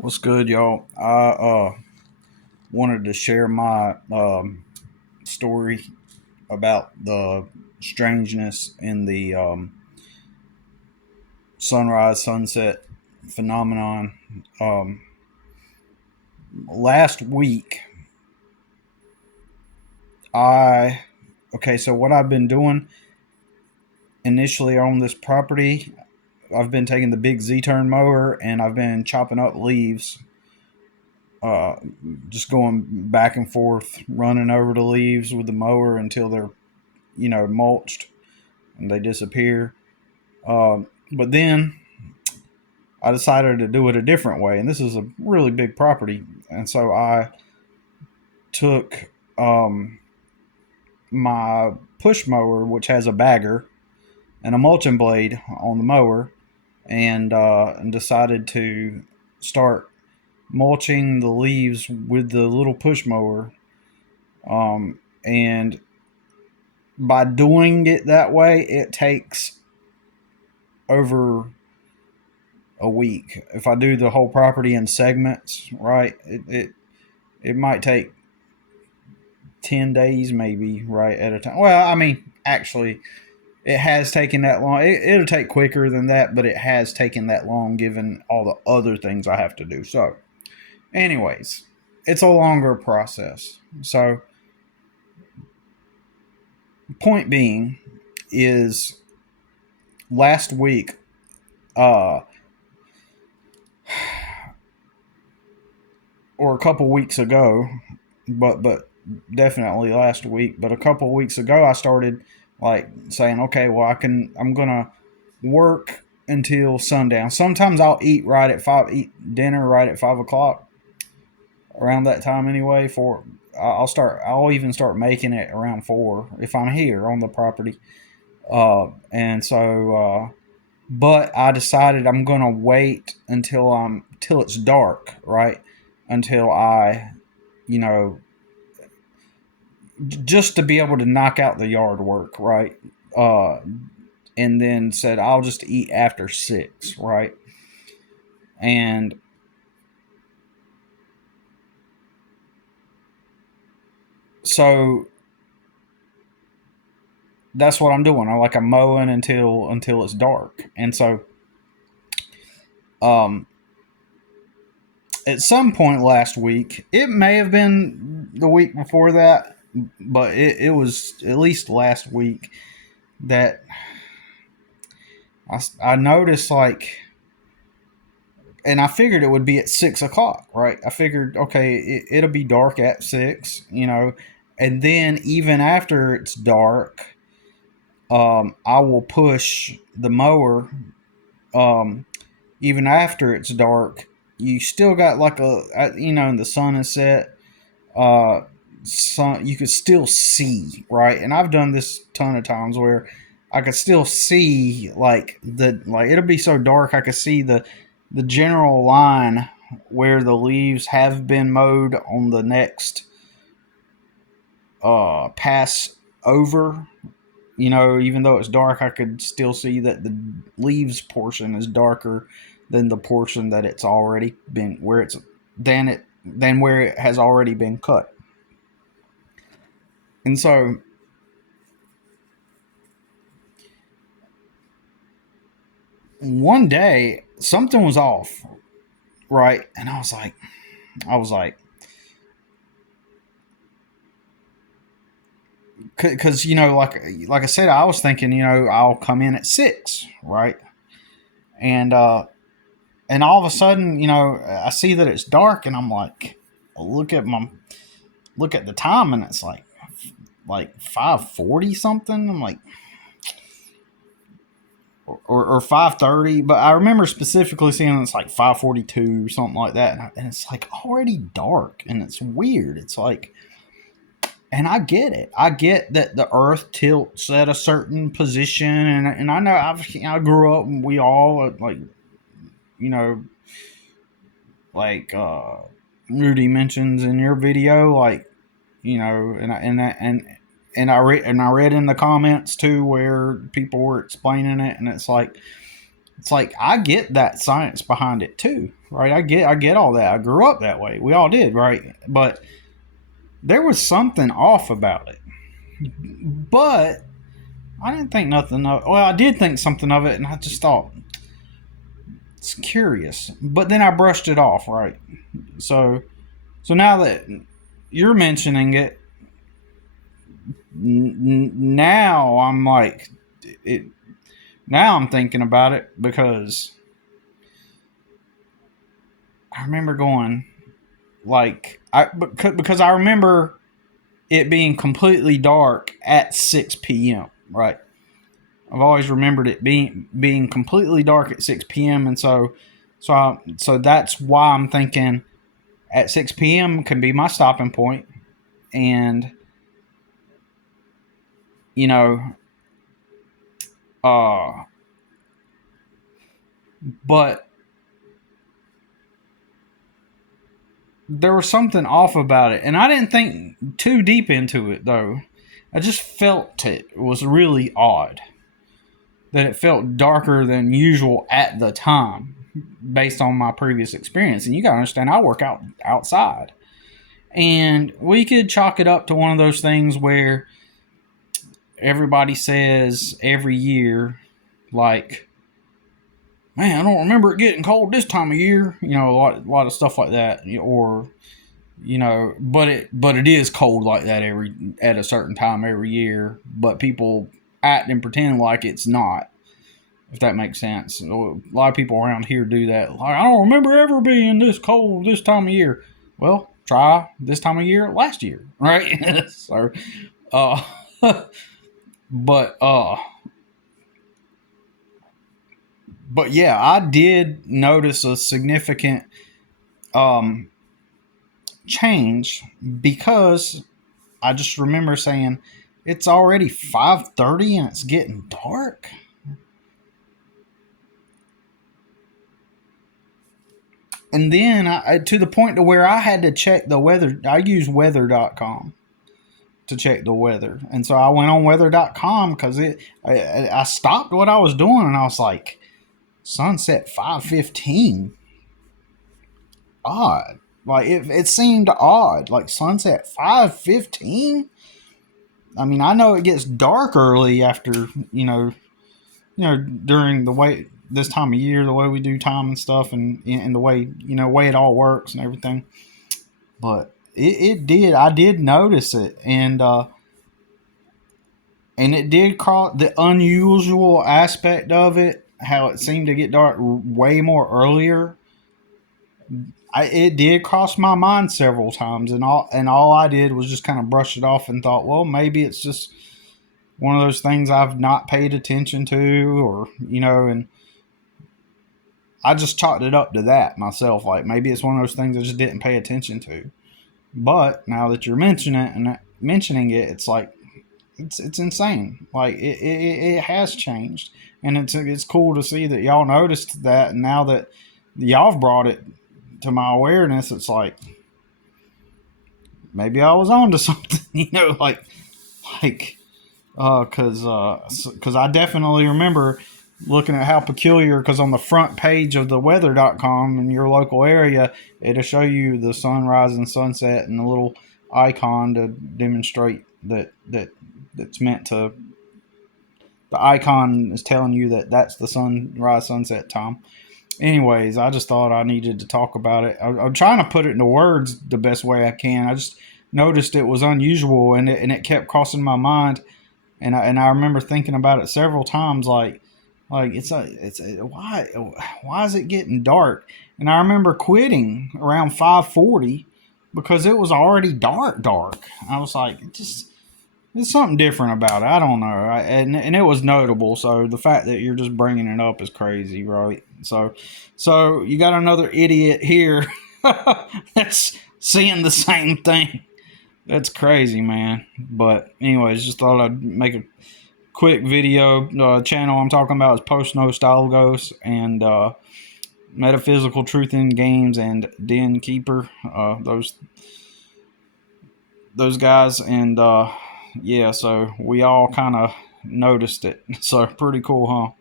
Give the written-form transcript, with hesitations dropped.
What's good, y'all? I wanted to share my story about the strangeness in the sunrise sunset phenomenon. Um, Last week, I so what I've been doing initially on this property, I've been taking the big Z turn mower and I've been chopping up leaves, uh, just going back and forth, running over the leaves with the mower until they're mulched and they disappear. But then I decided to do it a different way, and this is a really big property, and so I took my push mower, which has a bagger and a mulching blade on the mower, and decided to start mulching the leaves with the little push mower. And by doing it that way, it takes over a week. If I do the whole property in segments, right, it might take 10 days, maybe, right at a time. Well, I mean, actually, it has taken that long. It'll take quicker than that, but it has taken that long given all the other things I have to do. So, anyways, it's a longer process. So, point being is last week, uh, or a couple weeks ago, but definitely last week. But a couple weeks ago, I started like saying, okay, well, I'm gonna work until sundown. Sometimes I'll eat dinner right at 5 o'clock, around that time anyway. I'll even start making it around 4 if I'm here on the property. And so, but I decided I'm gonna wait until it's dark, right? Until I, you know, just to be able to knock out the yard work, right? Uh, and then said I'll just eat after 6, right? And so that's what I'm doing. I'm mowing until it's dark, and so um, at some point last week, it may have been the week before that, but it was at least last week that I noticed and I figured it would be at 6 o'clock, right? I figured, okay, it'll be dark at 6, and then even after it's dark, I will push the mower. Um, Even after it's dark, you still got and the sun is set. Uh, you could still see, right? And I've done this a ton of times where I could still see it'll be so dark I could see the general line where the leaves have been mowed on the next pass over. Even though it's dark, I could still see that the leaves portion is darker than the portion that it's already been where it's than where it has already been cut. And so one day something was off, right? And I was like, because like I said, I was thinking, I'll come in at 6, right? And all of a sudden, I see that it's dark, and I'm like, look at the time, and it's like 5:40 something. I'm like, or 5:30, but I remember specifically seeing it's like 5:42, something like that, and it's like already dark, and it's weird. It's like, and I get it. I get that the Earth tilts at a certain position, and I know I grew up, and we all you know like Rudy mentions in your video, and I read in the comments too where people were explaining it, and it's like It's like I get that science behind it too, right? I get all that. I grew up that way. We all did, right? But there was something off about it. But I didn't think nothing of. Well, I did think something of it, and I just thought it's curious. But then I brushed it off, right? So so now that you're mentioning it, now I'm like it. Now I'm thinking about it because I remember going like because I remember it being completely dark at 6 p.m. Right. I've always remembered it being completely dark at 6 p.m. and so that's why I'm thinking at 6 p.m. can be my stopping point, and you know, uh, but there was something off about it, and I didn't think too deep into it though. I just felt it was really odd that it felt darker than usual at the time based on my previous experience. And you got to understand, I work outside. And we could chalk it up to one of those things where everybody says every year, like, man, I don't remember it getting cold this time of year. You know, a lot of stuff like that. Or, but it is cold like that at a certain time every year. But people act and pretend like it's not, if that makes sense. A lot of people around here do that. Like, I don't remember ever being this cold this time of year. Well, try this time of year last year, right? So, uh, but but yeah, I did notice a significant um change because I just remember saying it's already 5:30 and it's getting dark. And then to the point to where I had to check the weather. I use weather.com to check the weather. And so I went on weather.com because I stopped what I was doing and I was like, sunset 5:15. Odd. Like it seemed odd. Like sunset 5:15. I mean, I know it gets dark early after, during the way this time of year, the way we do time and stuff, and the way way it all works and everything. But it did. I did notice it, and it did cause the unusual aspect of it, how it seemed to get dark way more earlier. It did cross my mind several times, and all I did was just kind of brush it off and thought, well, maybe it's just one of those things I've not paid attention to, or and I just chalked it up to that myself. Like maybe it's one of those things I just didn't pay attention to. But now that you're mentioning it, it's like it's insane. Like it has changed, and it's cool to see that y'all noticed that. And now that y'all have brought it to my awareness, it's like maybe I was on to something. Like because I definitely remember looking at how peculiar, because on the front page of the weather.com in your local area, it'll show you the sunrise and sunset and a little icon to demonstrate that's meant to, the icon is telling you that that's the sunrise sunset time. Anyways, I just thought I needed to talk about it. I'm trying to put it into words the best way I can. I just noticed it was unusual, and it kept crossing my mind, and I remember thinking about it several times, like why is it getting dark? And I remember quitting around 5:40 because it was already dark. I was like, there's something different about it. I don't know, and it was notable. So the fact that you're just bringing it up is crazy, right? So you got another idiot here that's seeing the same thing. That's crazy, man. But anyways, just thought I'd make a quick video. Channel I'm talking about is Post Nostalgos and Metaphysical Truth in Games and Den Keeper. Those guys, and yeah, so we all kind of noticed it. So pretty cool, huh?